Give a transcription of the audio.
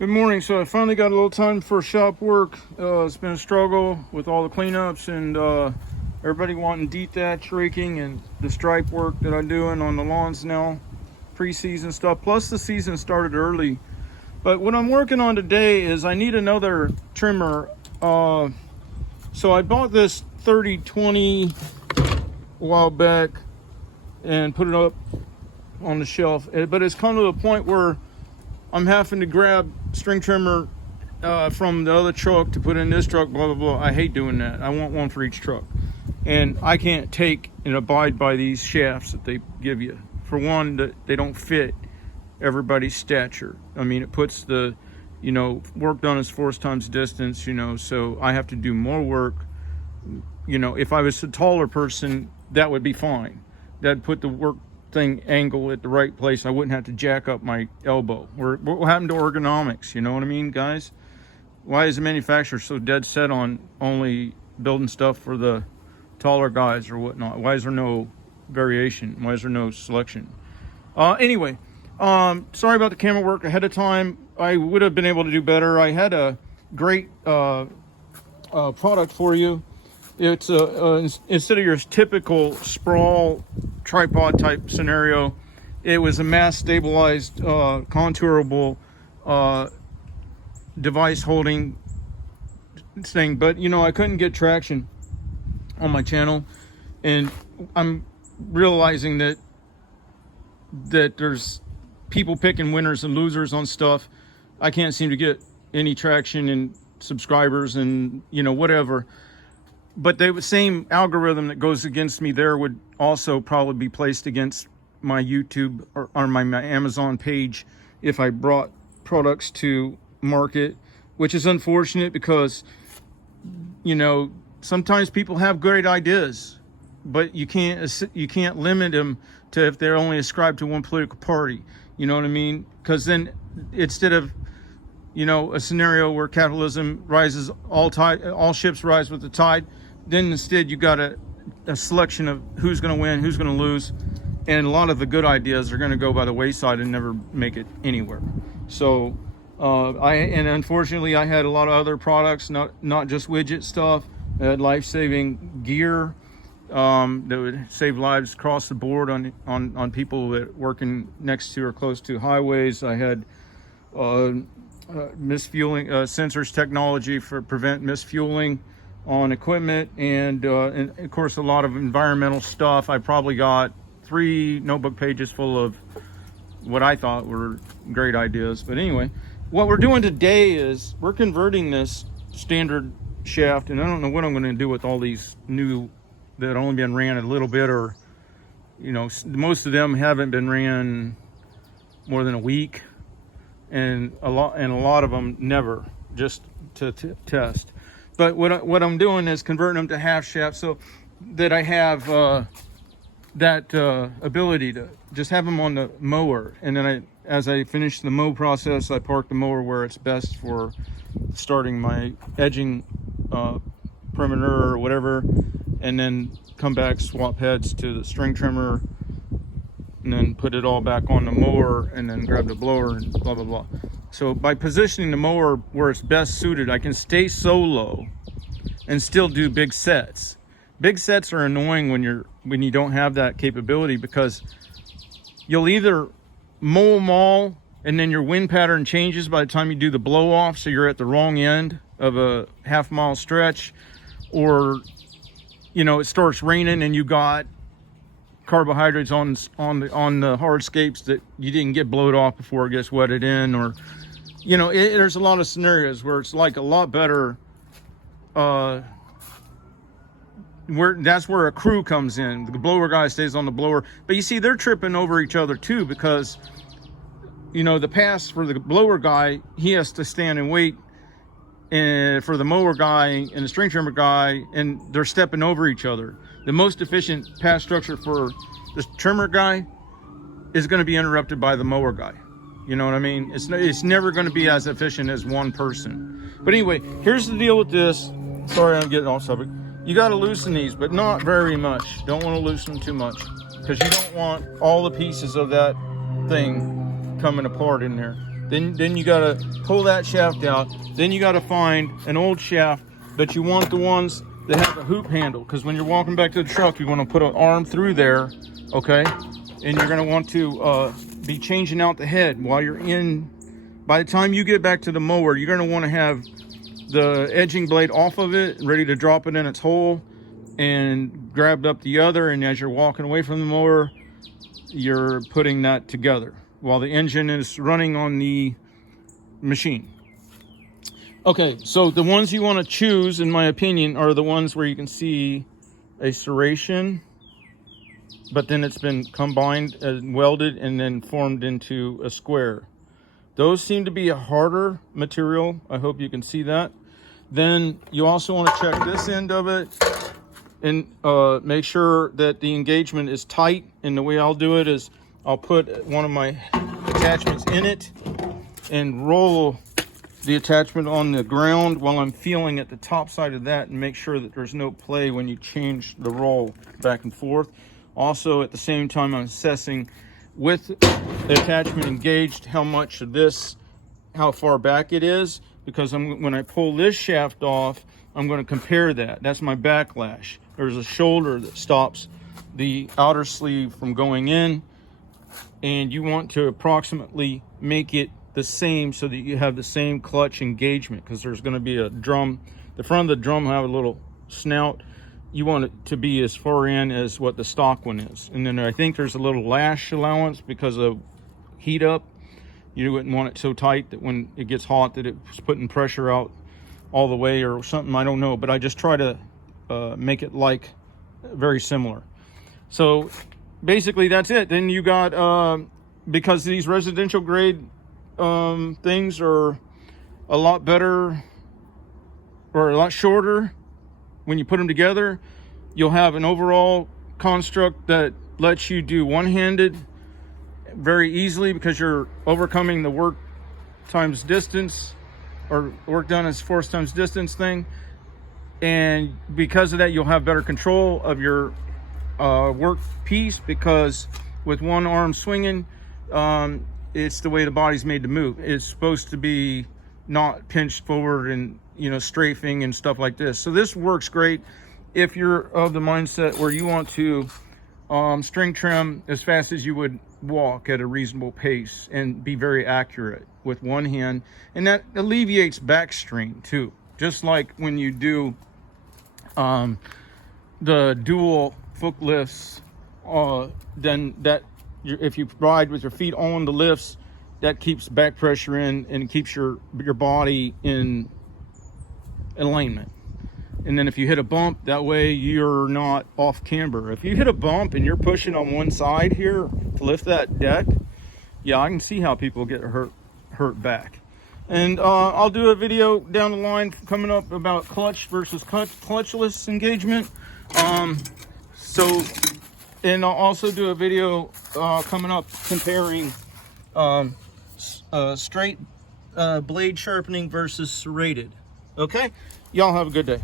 Good morning. So I finally got a little time for shop work. It's been a struggle with all the cleanups and everybody wanting dethatch raking and the stripe work that I'm doing on the lawns now, pre-season stuff. Plus the season started early. But what I'm working on today is I need another trimmer. So I bought this 3020 a while back and put it up on the shelf. But it's come to the point where I'm having to grab string trimmer from the other truck to put in this truck, blah, blah, blah. I hate doing that. I want one for each truck. And I can't take and abide by these shafts that they give you. For one, that they don't fit everybody's stature. I mean, it puts the, work done is force times distance, so I have to do more work. If I was a taller person, that would be fine. That'd put the work thing angle at the right place. I wouldn't have to jack up my elbow. What happened to ergonomics? You know what I mean, guys? Why is the manufacturer so dead set on only building stuff for the taller guys or whatnot? Why is there no variation? Why is there no selection? Anyway, sorry about the camera work ahead of time. I would have been able to do better. I had a great product for you. It's instead of your typical sprawl tripod type scenario, it was a mass stabilized contourable device holding thing. But I couldn't get traction on my channel, and I'm realizing that there's people picking winners and losers on stuff. I can't seem to get any traction and subscribers and whatever. But the same algorithm that goes against me there would also probably be placed against my YouTube or my Amazon page if I brought products to market, which is unfortunate because, sometimes people have great ideas, but you can't limit them to if they're only ascribed to one political party. You know what I mean? Because then instead of a scenario where capitalism rises, all ships rise with the tide, then instead you got a selection of who's going to win, who's going to lose, and a lot of the good ideas are going to go by the wayside and never make it anywhere. So and unfortunately I had a lot of other products, not just widget stuff. I had life-saving gear that would save lives across the board on people that working next to or close to highways. I had misfueling sensors technology for prevent misfueling on equipment, and of course a lot of environmental stuff. I probably got 3 notebook pages full of what I thought were great ideas. But anyway, what we're doing today is we're converting this standard shaft, and I don't know what I'm going to do with all these new that only been ran a little bit, or most of them haven't been ran more than a week, and a lot of them never, just to test. But what I'm doing is converting them to half shaft so that I have that ability to just have them on the mower. And then as I finish the mow process, I park the mower where it's best for starting my edging perimeter or whatever, and then come back, swap heads to the string trimmer, and then put it all back on the mower, and then grab the blower and blah, blah, blah. So by positioning the mower where it's best suited, I can stay solo and still do big sets. Big sets are annoying when you don't have that capability, because you'll either mow them all and then your wind pattern changes by the time you do the blow off, so you're at the wrong end of a half-mile stretch, or it starts raining and you got carbohydrates on the hardscapes that you didn't get blowed off before it gets wetted in, or there's a lot of scenarios where it's like a lot better that's where a crew comes in. The blower guy stays on the blower, but you see they're tripping over each other too, because the pass for the blower guy, he has to stand and wait, and for the mower guy and the string trimmer guy, and they're stepping over each other. The most efficient pass structure for the trimmer guy is going to be interrupted by the mower guy. You know what I mean? It's never going to be as efficient as one person. But anyway, here's the deal with this. Sorry, I'm getting off subject. You got to loosen these, but not very much. Don't want to loosen them too much, because you don't want all the pieces of that thing coming apart in there. Then you gotta pull that shaft out. Then you gotta find an old shaft, but you want the ones that have a hoop handle, because when you're walking back to the truck, you want to put an arm through there, okay? And you're gonna want to be changing out the head while you're in. By the time you get back to the mower, you're gonna want to have the edging blade off of it, ready to drop it in its hole, and grabbed up the other. And as you're walking away from the mower, you're putting that together while the engine is running on the machine. Okay, so the ones you want to choose, in my opinion, are the ones where you can see a serration, but then it's been combined and welded and then formed into a square. Those seem to be a harder material. I hope you can see that. Then you also want to check this end of it and make sure that the engagement is tight. And the way I'll do it is I'll put one of my attachments in it and roll the attachment on the ground while I'm feeling at the top side of that, and make sure that there's no play when you change the roll back and forth. Also, at the same time, I'm assessing with the attachment engaged how much of this, how far back it is, because when I pull this shaft off, I'm going to compare that. That's my backlash. There's a shoulder that stops the outer sleeve from going in, and you want to approximately make it the same so that you have the same clutch engagement, because there's going to be a drum. The front of the drum will have a little snout. You want it to be as far in as what the stock one is. And then I think there's a little lash allowance because of heat up. You wouldn't want it so tight that when it gets hot that it's putting pressure out all the way or something. I don't know, but I just try to make it like very similar. So basically that's it. Then you got, because these residential grade things are a lot better or a lot shorter, when you put them together, you'll have an overall construct that lets you do one-handed very easily, because you're overcoming the work times distance, or work done as force times distance thing. And because of that, you'll have better control of your work piece, because with one arm swinging, it's the way the body's made to move. It's supposed to be not pinched forward and, you know, strafing and stuff like this. So this works great if you're of the mindset where you want to string trim as fast as you would walk at a reasonable pace and be very accurate with one hand. And that alleviates back strain too. Just like when you do the dual foot lifts, then that, if you ride with your feet on the lifts, that keeps back pressure in and keeps your body in alignment. And then if you hit a bump, that way you're not off camber. If you hit a bump and you're pushing on one side here to lift that deck, yeah, I can see how people get hurt back. And I'll do a video down the line coming up about clutch versus clutchless engagement. And I'll also do a video coming up comparing straight blade sharpening versus serrated. Okay, y'all have a good day.